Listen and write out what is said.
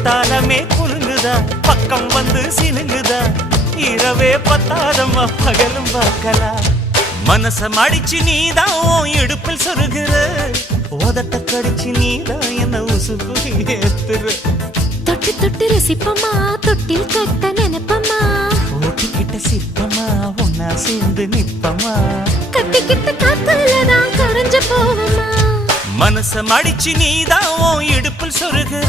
குத்தாலமே குலுங்குதா பக்கம் வந்து சினுங்குதா இரவே பத்தாதம்மா பகலும் பார்க்கலாம் மனச மடிச்சு நீதான் இடுப்பில் சொருகிற உதட்ட கடிச்சு நீதான் என்ன உசுப்பு ஏத்துற தொட்டு தொட்டு ரசிப்பமா தொட்டில் கட்ட நினைப்பமா ஓட்டிக்கிட்ட சிப்பமா ஒன்னா சேர்ந்து நிப்பமா கட்டிக்கிட்ட காத்துலதான் கரைஞ்சு போவமா மனச மடிச்சு நீதான் இடுப்பில் சொருகிற